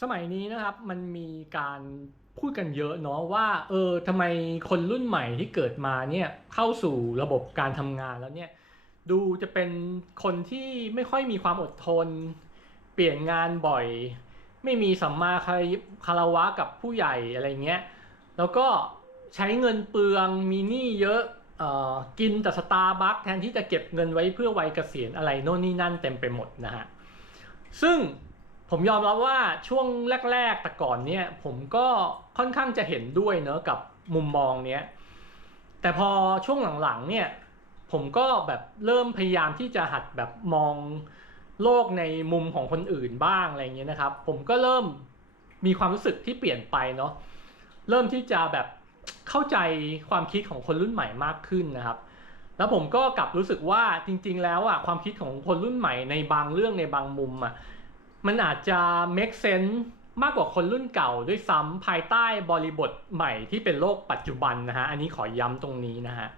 สมัยนี้นะครับมันมีการพูดกันเยอะเนาะว่าเออทำไมคนรุ่นใหม่ที่เกิดมาเนี่ยเข้าสู่ระบบการทำงานแล้วเนี่ยดูจะเป็นคนที่ไม่ค่อยมีความอดทน เปลี่ยนงานบ่อย ไม่มีสัมมาคารวะกับผู้ใหญ่อะไรเงี้ยแล้วก็ใช้เงินเปลืองมีหนี้เยอะเอ่อกินแต่สตาร์บัคแทนที่จะเก็บเงินไว้เพื่อวัยเกษียณอะไรโน่นนี่นั่นเต็มไปหมดนะฮะซึ่ง ผมยอมรับว่าช่วงแรก ๆ แต่ก่อนเนี่ยผมก็ค่อนข้างจะเห็นด้วยเนอะกับมุมมองเนี้ยแต่พอช่วงหลังๆเนี่ยผมก็แบบเริ่มพยายามที่จะหัดแบบมองโลกในมุมของคนอื่นบ้างอะไรเงี้ยนะครับ ผมก็เริ่มมีความรู้สึกที่เปลี่ยนไปเนาะเริ่มที่จะแบบเข้าใจความคิดของคนรุ่นใหม่มากขึ้นนะครับ แล้วผมก็กลับรู้สึกว่าจริง ๆ แล้วอะความคิดของคนรุ่นใหม่ในบางเรื่องในบางมุมอะ มันอาจจะ make sense มากกว่าคนรุ่นเก่าด้วยซ้ำภายใต้บริบทใหม่ที่เป็นโลกปัจจุบันนะฮะ อันนี้ขอย้ำตรงนี้นะฮะ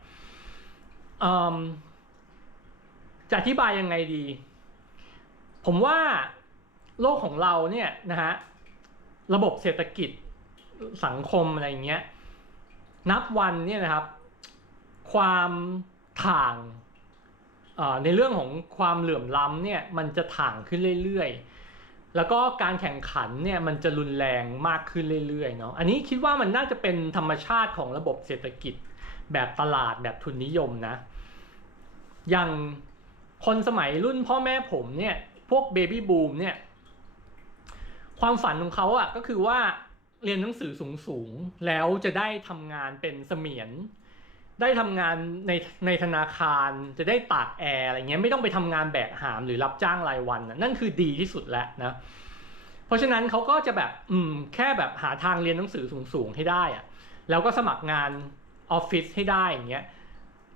จะอธิบายยังไงดี ผมว่าโลกของเราเนี่ยนะฮะ ระบบเศรษฐกิจสังคมอะไรเงี้ย นับวันเนี่ยนะครับ ความถ่างในเรื่องของความเหลื่อมล้ำเนี่ยมันจะถ่างขึ้นเรื่อยๆ แล้วก็การแข่งขันเนี่ยมันจะรุนแรงมากขึ้นเรื่อยๆเนาะอันนี้คิดว่ามันน่าจะเป็นธรรมชาติของระบบเศรษฐกิจ แบบตลาดแบบทุนนิยมนะ อย่างคนสมัยรุ่นพ่อแม่ผมเนี่ย พวกเบบี้บูมเนี่ย ความฝันของเขาอะ่ะก็คือว่าเรียนหนังสือสูงๆ แล้วจะได้ทำงานเป็นเสมียน ได้ทำงานในในธนาคารจะได้ตากแอร์อะไรเงี้ยไม่ต้องไปทำงานแบกหามหรือรับจ้างรายวันนั่นคือดีที่สุดแล้วนะเพราะฉะนั้นเขาก็จะแบบอืมแค่แบบหาทางเรียนหนังสือสูงๆให้ได้อะแล้วก็สมัครงานออฟฟิศให้ได้อย่างเงี้ย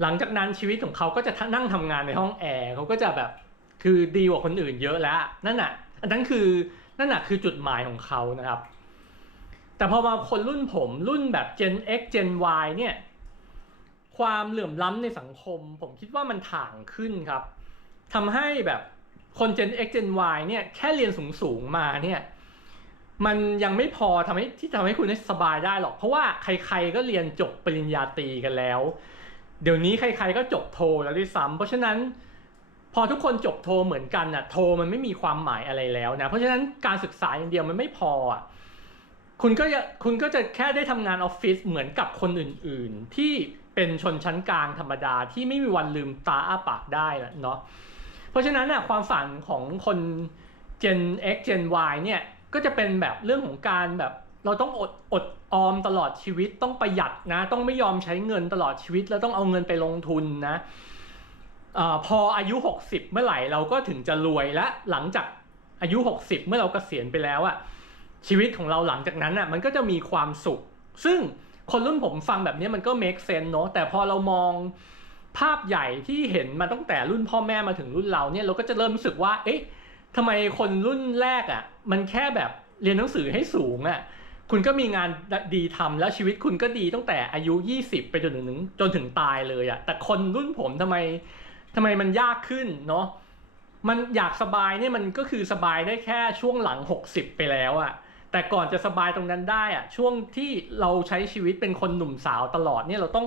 หลังจากนั้นชีวิตของเขาก็จะนั่งทำงานในห้องแอร์เขาก็จะแบบคือดีกว่าคนอื่นเยอะแล้ว นั่นน่ะอันนั้นคือนั่นน่ะคือจุดหมายของเขานะครับ แต่พอมาคนรุ่นผมรุ่นแบบ Gen X Gen Y เนี่ย ความเหลื่อมล้ำในสังคม ผมคิดว่ามันถ่างขึ้นครับทำให้แบบคน Gen X Gen Y เนี่ยแค่เรียนสูงๆมาเนี่ยมันยังไม่พอทำให้ที่ทำให้คุณได้สบายได้หรอก เพราะว่าใครๆก็เรียนจบปริญญาตรีกันแล้ว เดี๋ยวนี้ใครๆก็จบโทแล้วด้วยซ้ำเพราะฉะนั้นพอทุกคนจบโทเหมือนกันอะโทมันไม่มีความหมายอะไรแล้วนะเพราะฉะนั้นการศึกษาอย่างเดียวมันไม่พออะคุณก็จะคุณก็จะแค่ได้ทำงานออฟฟิศเหมือนกับคนอื่น ๆ ที่ เป็นชนชั้นกลางธรรมดาที่ไม่มีวันลืมตาอ้าปากได้เนาะเพราะฉะนั้นน่ะความฝันของคน Gen X Gen Y เนี่ยก็จะเป็นแบบเรื่องของการแบบเราต้องอดอดออมตลอดชีวิตต้องประหยัดนะ ต้องไม่ยอมใช้เงินตลอดชีวิต แล้วต้องเอาเงินไปลงทุนนะอพออายุ 60 เมื่อไหร่เราก็ถึงจะรวยและหลังจากอายุ 60 เมื่อเรากเกษียณไปแล้วอะชีวิตของเราหลังจากนั้นอะมันก็จะมีความสุข ซึ่ง คนรุ่นผมฟังแบบนี้มันก็ make sense เนาะแต่พอเรามองภาพใหญ่ที่เห็นมาตั้งแต่รุ่นพ่อแม่มาถึงรุ่นเราเนี่ยเราก็จะเริ่มรู้สึกว่า เอ๊ะทำไมคนรุ่นแรกอะ่ะ มันแค่แบบเรียนหนังสือให้สูงอะ่ะคุณก็มีงานดีทำแล้วชีวิตคุณก็ดีตั้งแต่อายุ 20 ไปจนถึงจนถึงตายเลยอะ่ะแต่คนรุ่นผมทำไมทำไมมันยากขึ้นเนาะมันอยากสบายเนี่ยมันก็คือสบายได้แค่ช่วงหลัง 60 ไปแล้วอะ่ะ แต่ก่อนจะสบายตรงนั้นได้อะช่วงที่เราใช้ชีวิตเป็นคนหนุ่มสาวตลอดเนี่ยเราต้อง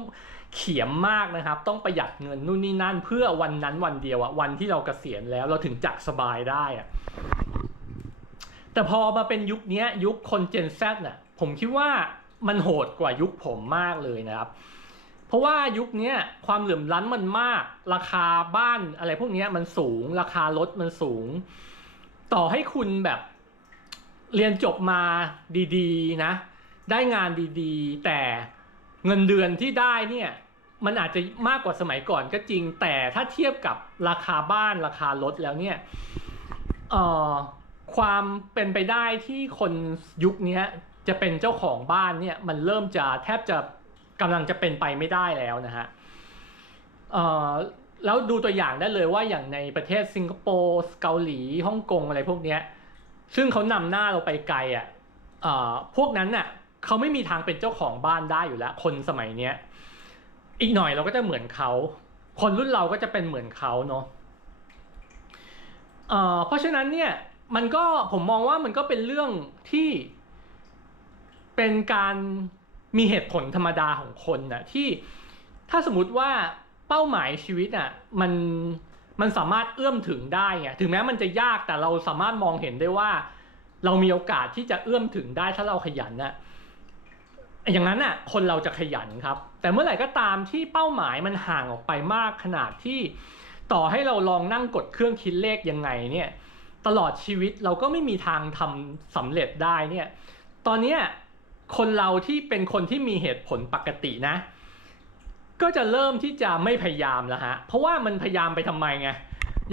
เขียมมากนะครับ ต้องประหยัดเงินนู่นนี่นั่น เพื่อวันนั้นวันเดียวอะวันที่เรากเกษียณแล้วเราถึงจะสบายได้อะแต่พอมาเป็นยุคนี้ยุคคนเจนแซน่ะผมคิดว่ามันโหดกว่ายุคผมมากเลยนะครับ เพราะว่ายุคนี้ความเหลื่อมล้ำมันมาก ราคาบ้านอะไรพวกนี้มันสูง ราคารถมันสูง ต่อให้คุณแบบ เรียนจบมาดีๆนะ ได้งานดีๆ แต่เงินเดือนที่ได้เนี่ยมันอาจจะมากกว่าสมัยก่อนก็จริง แต่ถ้าเทียบกับราคาบ้านราคารถแล้วเนี่ยเอ่อความเป็นไปได้ที่คนยุคนี้จะเป็นเจ้าของบ้านเนี่ยมันเริ่มจะแทบจะกำลังจะเป็นไปไม่ได้แล้วนะฮะเอ่อแล้วดูตัวอย่างได้เลยว่าอย่างในประเทศสิงคโปร์เกาหลีฮ่องกงอะไรพวกเนี้ย ซึ่งเขานำหน้าเราไปไกลอะ่ะเอ่อพวกนั้นน่ะเขาไม่มีทางเป็นเจ้าของบ้านได้อยู่แล้ว คนสมัยเนี้ย อีกหน่อยเราก็จะเหมือนเขา คนรุ่นเราก็จะเป็นเหมือนเขาเนาะเอ่อเพราะฉะนั้นเนี่ยมันก็ผมมองว่ามันก็เป็นเรื่องที่เป็นการมีเหตุผลธรรมดาของคนน่ะที่ถ้าสมมติว่าเป้าหมายชีวิตอะมัน มันสามารถเอื้อมถึงได้ไงถึงแม้มันจะยากแต่เราสามารถมองเห็นได้ว่า เรามีโอกาสที่จะเอื้อมถึงได้ถ้าเราขยันนะอย่างนั้นน่ะคนเราจะขยันครับ แต่เมื่อไหร่ก็ตามที่เป้าหมายมันห่างออกไปมากขนาดที่ต่อให้เราลองนั่งกดเครื่องคิดเลขยังไงเนี่ยตลอดชีวิตเราก็ไม่มีทางทำสำเร็จได้เนี่ยตอนเนี้ยคนเราที่เป็นคนที่มีเหตุผลปกตินะ ก็จะเริ่มที่จะไม่พยายามแล้วฮะ เพราะว่ามันพยายามไปทำไมไง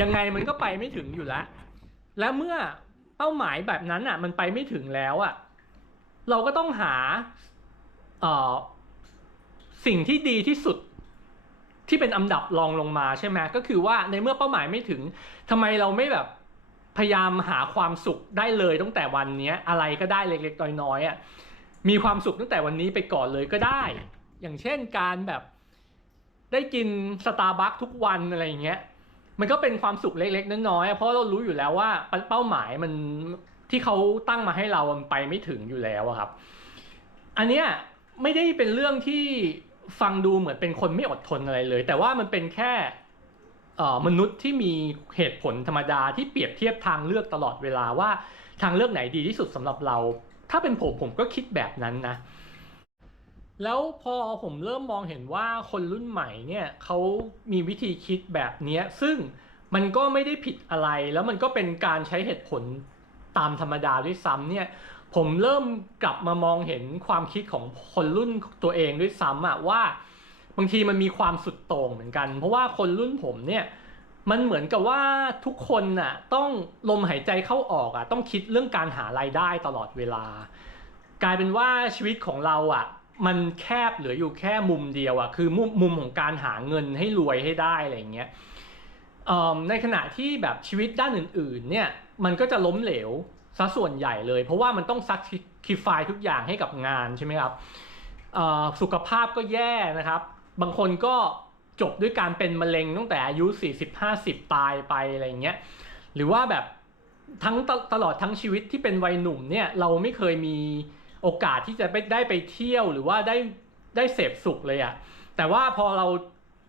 ยังไงมันก็ไปไม่ถึงอยู่แล้ว และเมื่อเป้าหมายแบบนั้นอะ มันไปไม่ถึงแล้วอะ เราก็ต้องหาเอ่อสิ่งที่ดีที่สุดที่เป็นอันดับรองลงมาใช่ไหมก็คือว่าในเมื่อเป้าหมายไม่ถึงทำไมเราไม่แบบพยายามหาความสุขได้เลยตั้งแต่วันนี้อะไรก็ได้เล็กๆน้อยๆอะมีความสุขตั้งแต่วันนี้ไปก่อนเลยก็ได้ อย่างเช่นการแบบ ได้กินสตาร์บัคทุกวันอะไรอย่างเงี้ย มันก็เป็นความสุขเล็กๆน้อยๆเพราะเรารู้อยู่แล้วว่าเป้าหมายมันที่เขาตั้งมาให้เรามันไปไม่ถึงอยู่แล้วครับ อันเนี้ยไม่ได้เป็นเรื่องที่ฟังดูเหมือนเป็นคนไม่อดทนอะไรเลย แต่ว่ามันเป็นแค่เอ่อมนุษย์ที่มีเหตุผลธรรมดาที่เปรียบเทียบทางเลือกตลอดเวลาว่าทางเลือกไหนดีที่สุดสำหรับเรา ถ้าเป็นผมผมก็คิดแบบนั้นนะ แล้วพอผมเริ่มมองเห็นว่าคนรุ่นใหม่เนี่ยเขามีวิธีคิดแบบเนี้ยซึ่งมันก็ไม่ได้ผิดอะไร แล้วมันก็เป็นการใช้เหตุผลตามธรรมดาด้วยซ้ำเนี่ยผมเริ่มกลับมามองเห็นความคิดของคนรุ่นตัวเองด้วยซ้ำอะว่าบางทีมันมีความสุดโต่งเหมือนกัน เพราะว่าคนรุ่นผมเนี่ยมันเหมือนกับว่าทุกคนน่ะต้องลมหายใจเข้าออกอะต้องคิดเรื่องการหารายได้ตลอดเวลา กลายเป็นว่าชีวิตของเราอะ มันแคบเหลืออยู่แค่มุมเดียวอะคือมุมมุมของการหาเงินให้รวยให้ได้อะไรอย่างเงี้ยในขณะที่แบบชีวิตด้านอื่นๆเนี่ยมันก็จะล้มเหลวซะส่วนใหญ่เลย เพราะว่ามันต้องซักคิฟายทุกอย่างให้กับงานใช่ไหมครับสุขภาพก็แย่นะครับ บางคนก็จบด้วยการเป็นมะเร็งตั้งแต่อายุ 40-50 ตายไปอะไรเงี้ยหรือว่าแบบทั้งตตลอดทั้งชีวิตที่เป็นวัยหนุ่มเนี่ยเราไม่เคยมี โอกาสที่จะไปได้ไปเที่ยวหรือว่าได้ได้เสพสุขเลยอะแต่ว่าพอเรา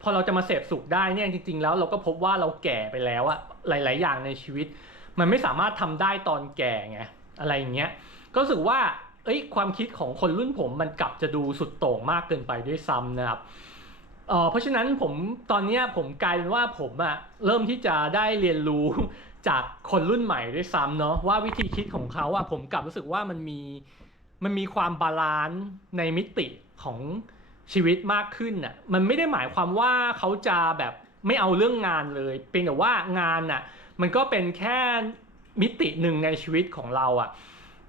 พอเราจะมาเสพสุขได้เนี่ยจริง ๆ แล้วเราก็พบว่าเราแก่ไปแล้วอะหลาย ๆ อย่างในชีวิต มันไม่สามารถทำได้ตอนแก่ไงอะไรอย่างเงี้ยก็รู้สึกว่าเอ้ยความคิดของคนรุ่นผมมันกลับจะดูสุดโต่งมากเกินไปด้วยซ้ำนะครับเออเพราะฉะนั้นผมตอนเนี้ยผมกลายเป็นว่าผมอะเริ่มที่จะได้เรียนรู้จากคนรุ่นใหม่ด้วยซ้ำเนาะว่าวิธีคิดของเขาอะผมกลับรู้สึกว่ามันมี มันมีความบาลานซ์ในมิติของชีวิตมากขึ้นอะมันไม่ได้หมายความว่าเขาจะแบบไม่เอาเรื่องงานเลย เพียงแต่ว่างานอะมันก็เป็นแค่มิติหนึ่งในชีวิตของเราอะ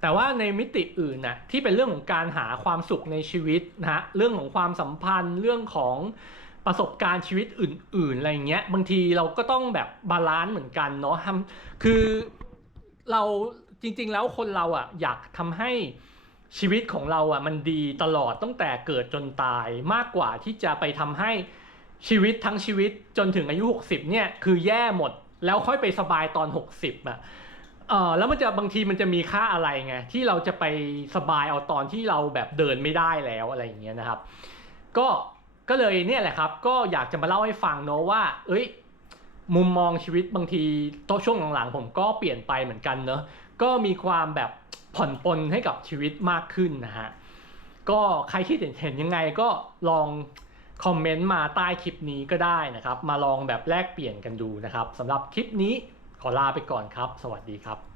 แต่ว่าในมิติอื่นน่ะที่เป็นเรื่องของการหาความสุขในชีวิตนะฮะเรื่องของความสัมพันธ์เรื่องของประสบการณ์ชีวิตอื่น ๆ อะไรเงี้ยบางทีเราก็ต้องแบบบาลานซ์เหมือนกันเนาะทำคือเราจริง ๆ แล้วคนเราอะอยากทำให้ ชีวิตของเราอะมันดีตลอดตั้งแต่เกิดจนตายมากกว่าที่จะไปทำให้ชีวิตทั้งชีวิตจนถึงอายุ 60เนี่ยคือแย่หมดแล้วค่อยไปสบายตอน 60อะเออแล้วมันจะบางทีมันจะมีค่าอะไรไงที่เราจะไปสบายเอาตอนที่เราแบบเดินไม่ได้แล้วอะไรอย่างเงี้ยนะครับ ก็ก็เลยเนี่ยแหละครับ ก็อยากจะมาเล่าให้ฟังเนาะว่า เอ้ย มุมมองชีวิตบางทีโตช่วงหลังๆผมก็เปลี่ยนไปเหมือนกันเนาะก็มีความแบบผ่อนปลนให้กับชีวิตมากขึ้นนะฮะก็ใครคิดเห็นยังไงก็ลองคอมเมนต์มาใต้คลิปนี้ก็ได้นะครับ มาลองแบบแลกเปลี่ยนกันดูนะครับสำหรับคลิปนี้ขอลาไปก่อนครับ สวัสดีครับ